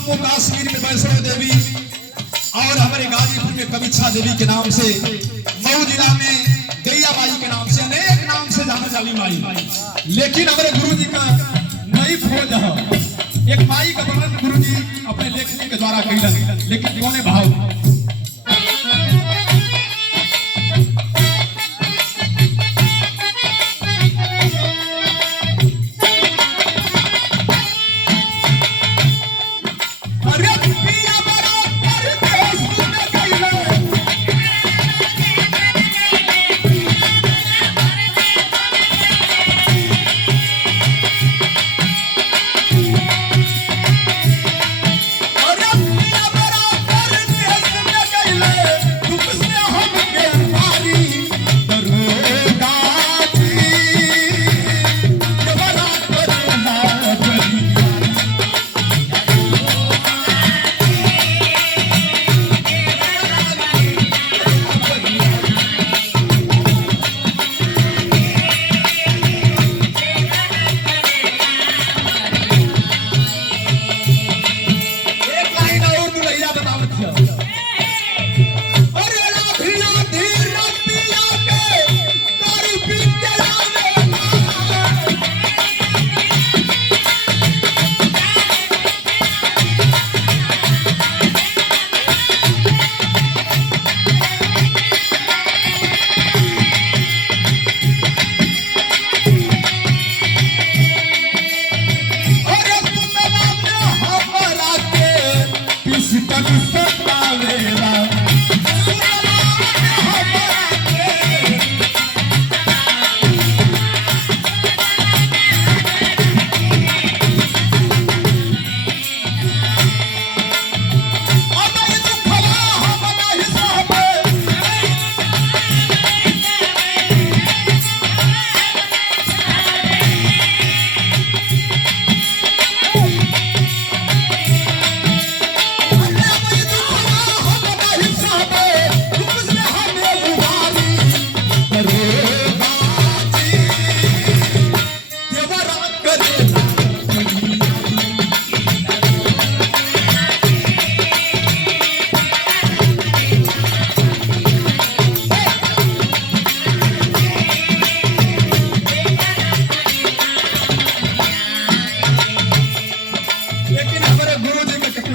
जम्मू कश्मीर में वैष्णो देवी और हमारे गाजीपुर में कविच्छा देवी के नाम से, मऊ जिला में दैया माई के नाम से, अनेक नाम से जाना जाली माई। लेकिन हमारे गुरु जी का नई खोज है, एक माई का वर्णन गुरु जी अपने लेखनी के द्वारा कही, लेकिन कौन भाव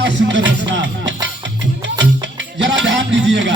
सुंदर रचना, जरा ध्यान दीजिएगा।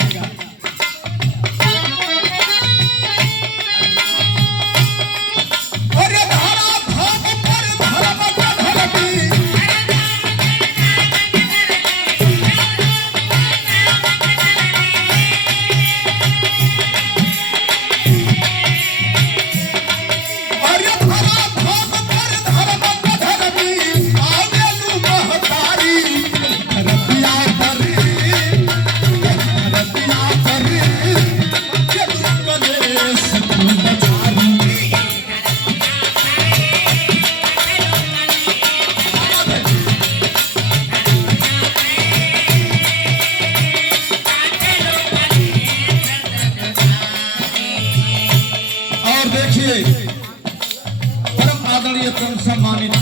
परम आदरणीय परम सम्मानित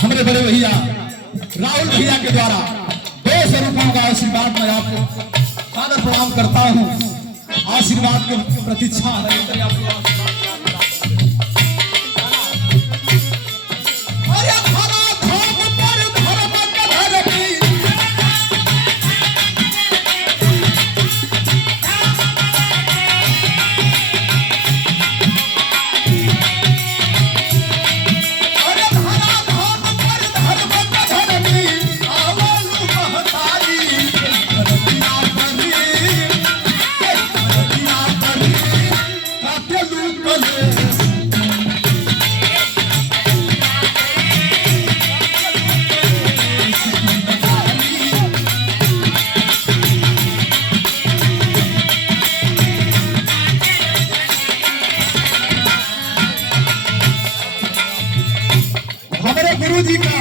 हमारे बड़े भैया राहुल भैया के द्वारा 200 रुपयों का आशीर्वाद मैं आपको सादर प्रणाम करता हूँ। आशीर्वाद की प्रतीक्षा है। गुरु जी का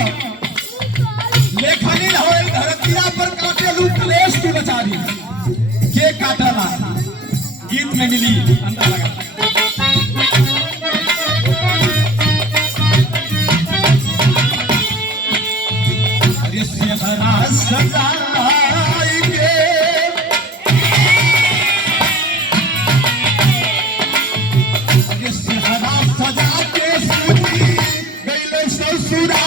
लेखनी हो धरतिया पर काटे लू कलेश तू बचारी के काटला गीत में मिली अंदर लगा। अरे सेहरा सजाई के सेहरा सजा के सूती गईले ससुरा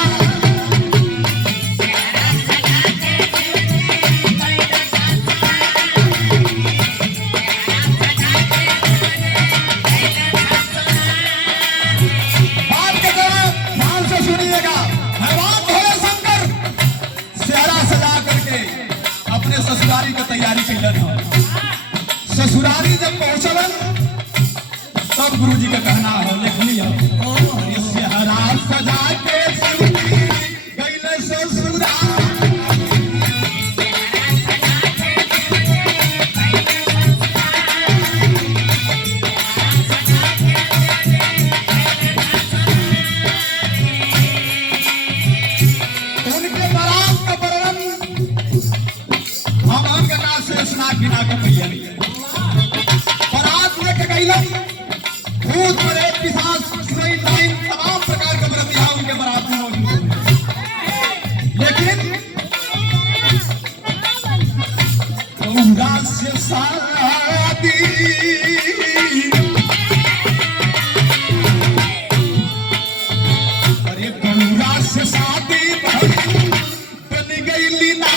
ससुरारी की तैयारी कैलन हो। ससुरारी जब पहुंचलन तब गुरुजी का कहना हो लिख लिया सेहरा सजा के गईले ससुरा उनके बारात का वर्णन बिना के भैया बारात लेके गईलन भूत प्रेत पिशाच सुरई लाइन तमाम प्रकार के व्रतिया उनके बारात में मौजूद हैं। लेकिन गौरा से शादी अरे गौरा से शादी बन गई लीला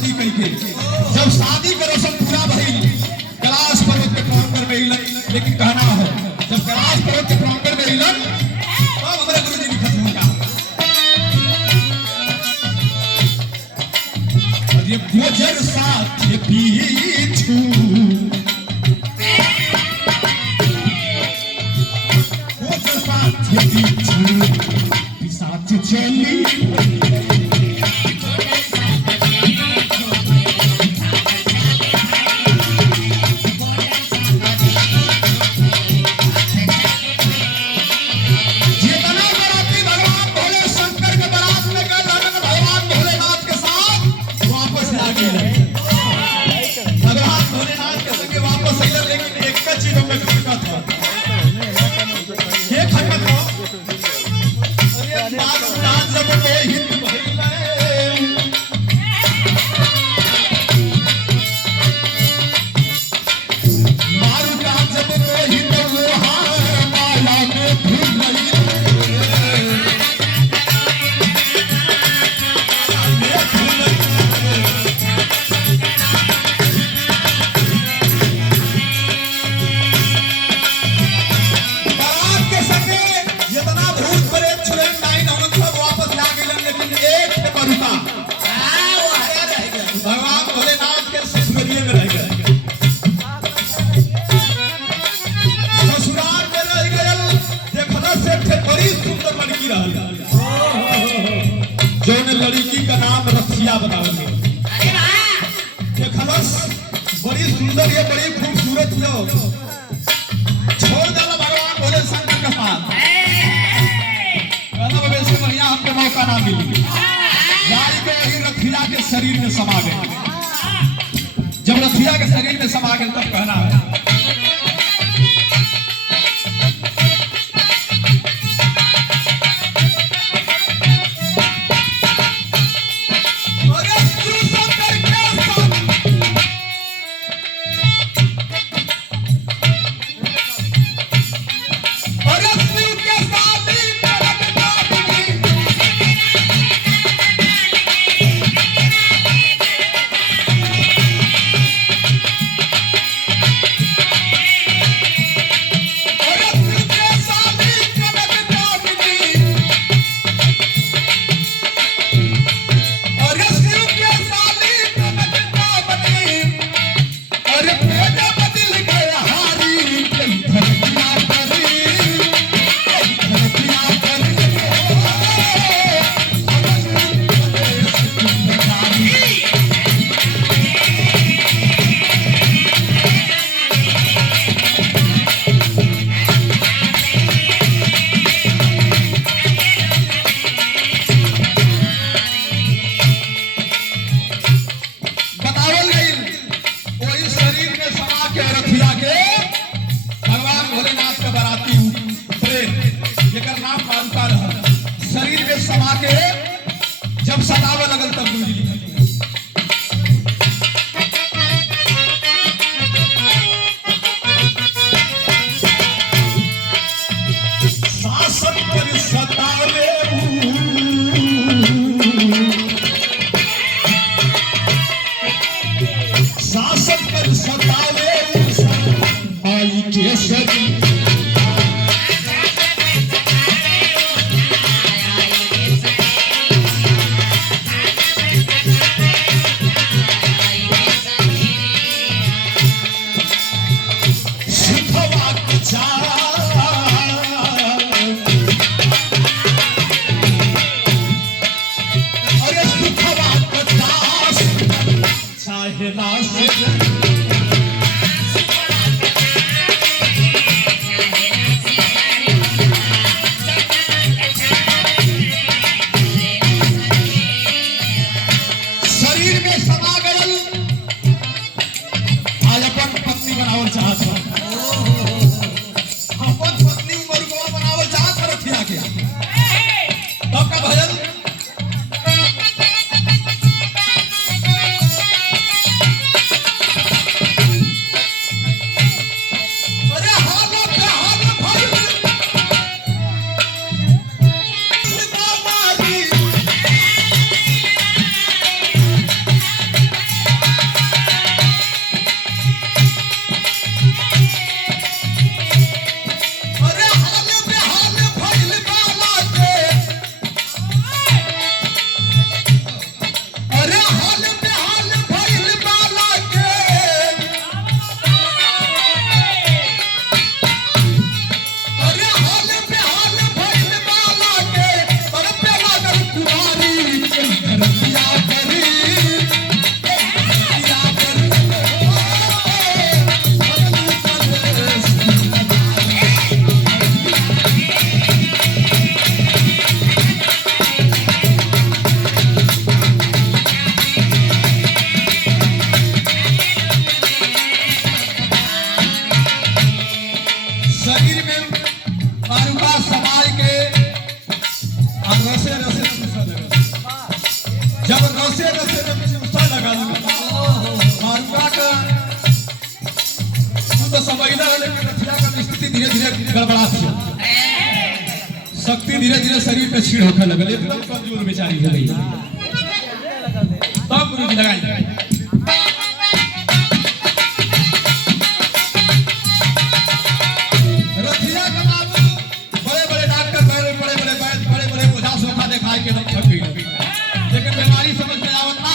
जब शादी करो सब पूरा भइल कैलाश पर्वत के प्रांगण में हिलन। लेकिन कहना हो जब कैलाश पर्वत के प्रांगण में हिलन तब हमारे गुरुजी लिखत होगा ये गुजर साथ पीछू गुजर साथ पीछू साथ चली भगवान भोलेनाथ के ससुरालिये में रह गए ससुराल में रह गए देखला से बड़ी सुंदर लड़की रही जौन लड़की का नाम रसिया बतावल गया देखलस बड़ी सुंदर ये बड़ी खूबसूरत लो छोड़ देला भगवान भोले शंकर के पास कहला वैसे बढ़िया हमको मौका ना मिली जाई के यही रथिया के शरीर में समा गए। जब रथिया के शरीर में समा गए तब कहना है अरे शरीर शक्ति धीरे धीरे शरीर पे छीड़ होकर लगल, एकदम कमजोर बेचारी हो गई। तब गुरु जी लगाई रथिया का बाबू, बड़े बड़े डॉक्टर, बड़े बड़े वैद्य, बड़े बड़े ओझा सोखा दिखाई के एकदम थक गई, लेकिन बीमारी समझ में आवत ना।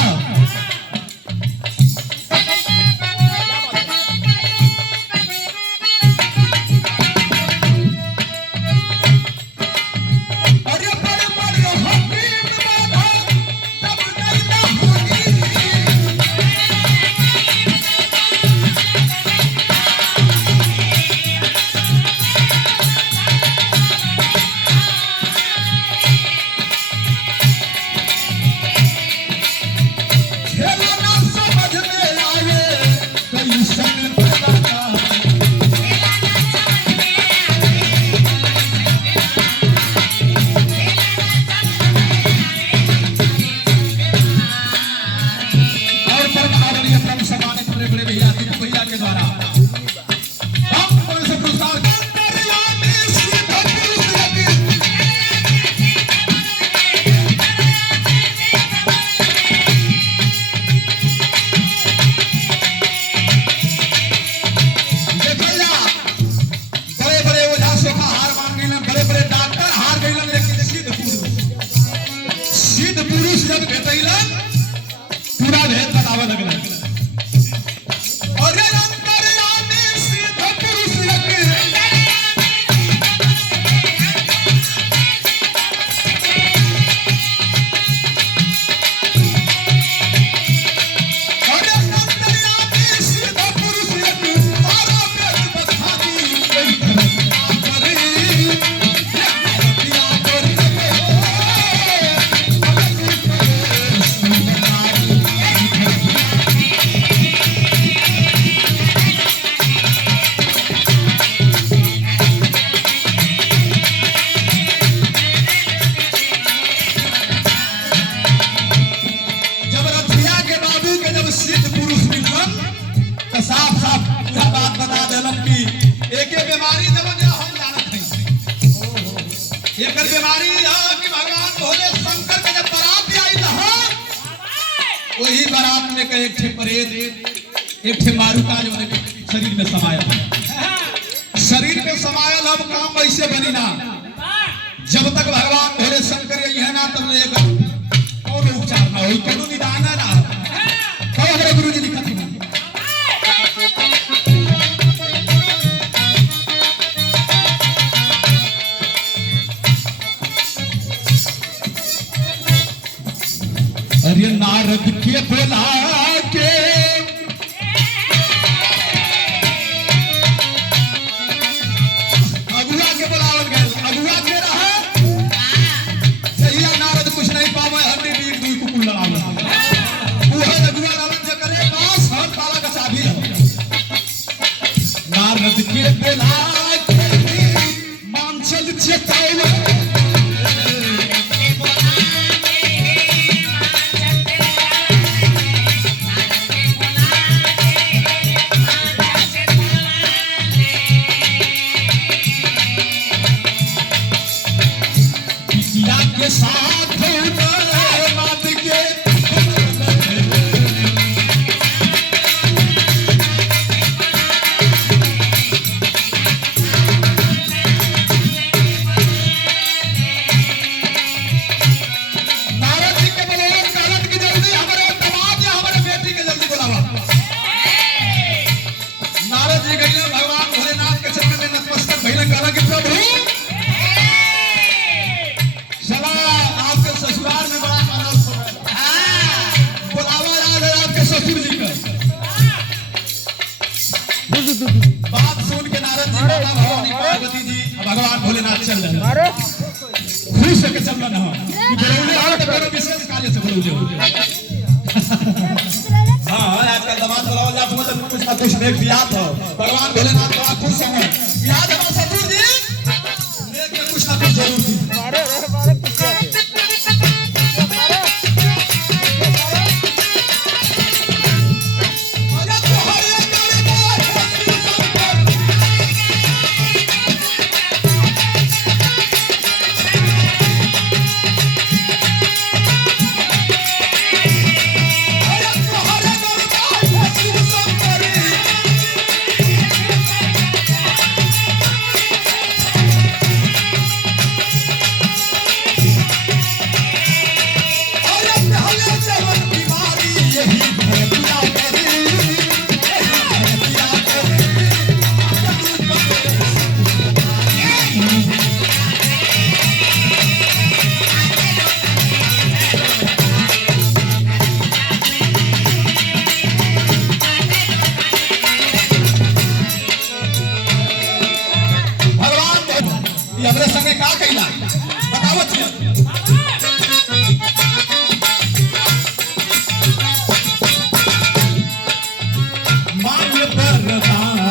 बीमारी कि भगवान भोले शंकर के जब बारात आई तो वही बारात में एक ठे परेत एक ठे मारूका जो शरीर में समाया समायल अब काम वैसे बनी ना। जब तक भगवान भोले शंकर यही है ना तब ले कौन उपचार ना हो, कौन निदान ना हो। तो हमारे गुरु जी लिखत हैं अरे नारद के बुला के अगुआ के बुलावल गए। अगुआ के रहा जहिया नारद कुछ नहीं पावे हमने भी दुई कुकुल लड़ावे वो है अगुआ लालन जे करे पास हर ताला का चाबी है। नारद के बुला के मानचल चेतावे के साथ बात के नारद जी के बोले नारद की जल्दी हमारे दामाद या हमारे बेटी के जल्दी बुलावा। नारद जी गए भगवान भोलेनाथ के चरण में नतमस्तक भइले कहला कि प्रभु ससुराल में बड़ा मानव बुलावा याद है आपके ससुर जी का। बात सुन के नारद जी माता भवानी पार्वती जी भगवान भोलेनाथ चल रहे खुश होकर चल रहे हैं बरौले और बड़े विशेष कार्य से बरौले हाँ आजकल दामाद बुलावा जात हो तो कुछ ना कुछ देख दिया तो भगवान भोलेनाथ बड़ा खुश हैं। याद है ससुर जी देख के कुछ ना कुछ जरूर दी हमरे संगे का कइला बतावत मांग परदान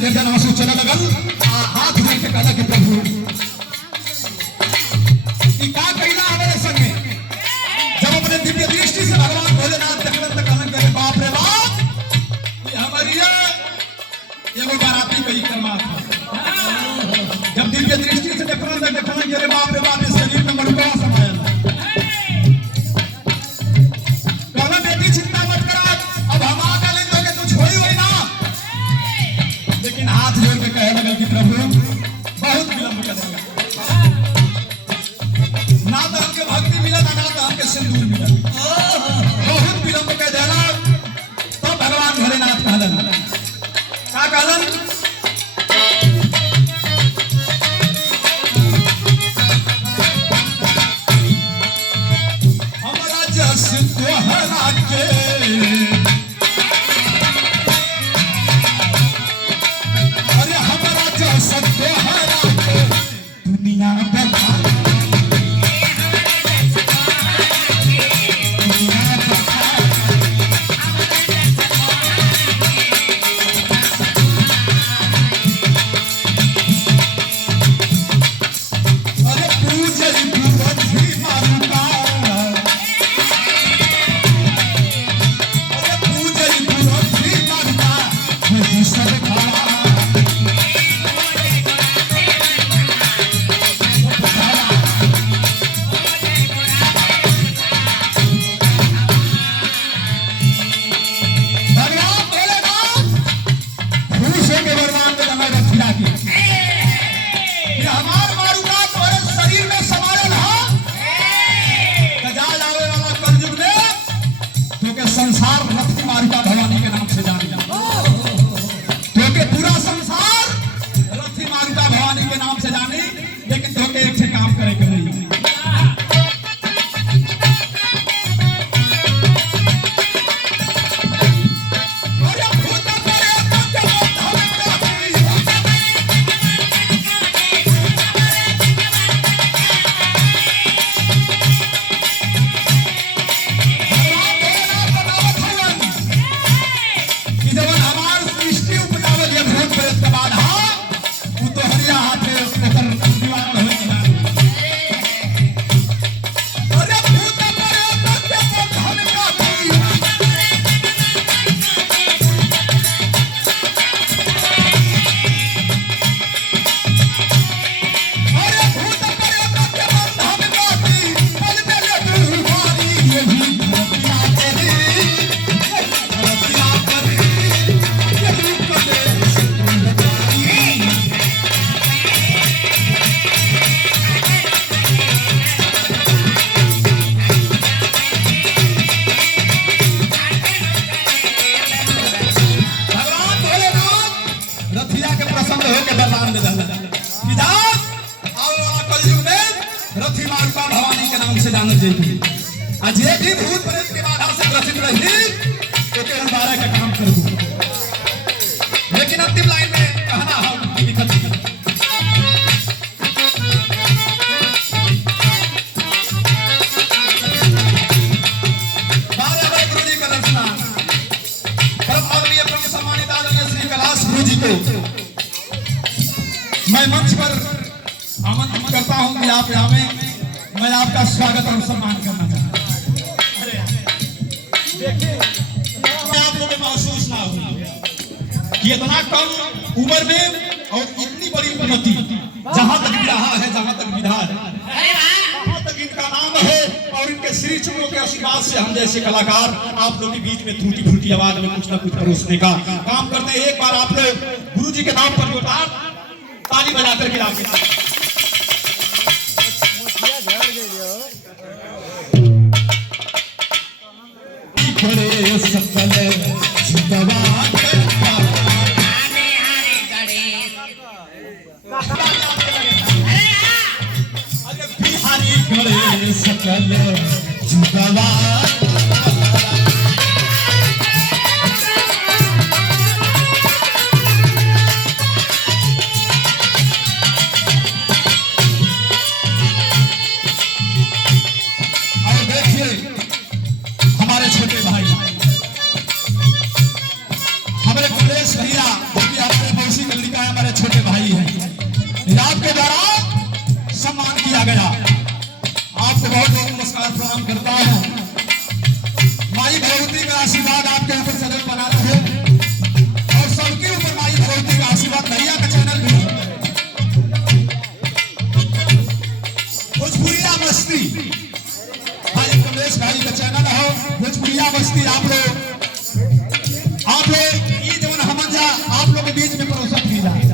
गर्दन आंसू चला लगल हाथ जोड़ के कहला कि प्रभु ई का कइला हमारे संगे। जब अपने दिव्य दृष्टि से भगवान भोलेनाथ देखलन त कहलन कि बाप रे बाप ये हमारी एगो बाराती कई कर्मा था। जब दिव्य दृष्टि से हाथ जोड़ के कहे लगे कि प्रभु बहुत विलंब कर दिया, ना तो हमके भक्ति मिला ना तो हमके सिंदूर मिला, बहुत विलंब कर देला। तो भगवान भोलेनाथ कहलन, का कहलन, हमरा जस तोहरा के दुनिया बता अरे पूजन बुद्धि मारुका, अरे पूजन बुद्धि मारुका वही सब खड़ा। संसार रथी मारुका भवानी के नाम से जाने जाता, क्योंकि पूरा संसार रथी मारुका भवानी के नाम से जाने, लेकिन तो के एक से काम करे के नहीं। रथी मारुका भवानी के नाम से जानल जाती, आज ये भी भूत प्रेत के बाधा से ग्रसित रही तो के बारह का काम करूँ। लेकिन अंतिम लाइन में कहना है लिखत गुरु जी का दर्शना परम आदरणीय परम सम्मानित आदरणीय श्री कैलाश गुरु जी को मैं मंच पर आमंत्रित करता हूं कि आप यहाँ में मैं आपका स्वागत और सम्मान करना चाहता हूं। देखिए आप लोग महसूस ना हो कि इतना कम उम्र में और इतनी बड़ी उन्नति, जहां तक रहा है, जहां तक विधा है, वहां तक इनका नाम है। और इनके श्री चरणों के आशीर्वाद से हम जैसे कलाकार आप लोग के बीच में टूटी फूटी आवाज में कुछ ना कुछ परोसने का काम करते हैं। एक बार आप लोग गुरु जी के नाम पर जोरदार ताली बजाकर गिरा के बड़े सकल जिंदवा करता अरे बिहारी बड़े सकल जिंदवा आपके द्वारा सम्मान किया गया। आपको बहुत बहुत नमस्कार प्रणाम करता हूं। माई भगवती का आशीर्वाद आपके ऊपर सदैव बना रहे और सबके ऊपर माई भगवती का आशीर्वाद। भैया का चैनल भी भोजपुरिया मस्ती, भाई कमलेश भाई का चैनल हो भोजपुरिया मस्ती। आप लोग ये जवन हम आप लोग के बीच में परोसत की जाए।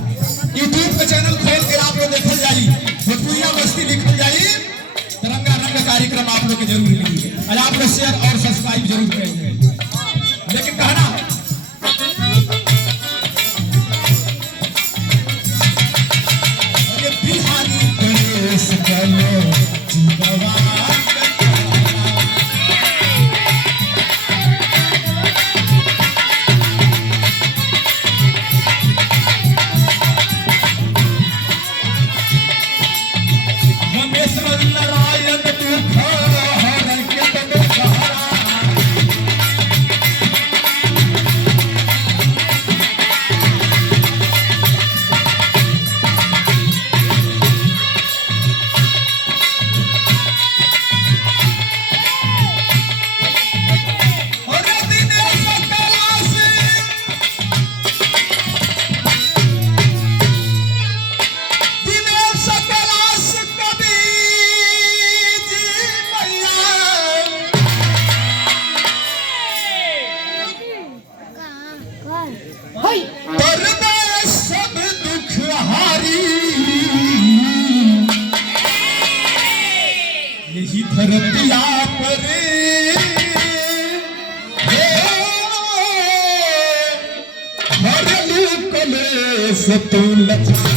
पर्दे सब दुख हारी, यही धरतिया पर हरलू कलेश तू लचा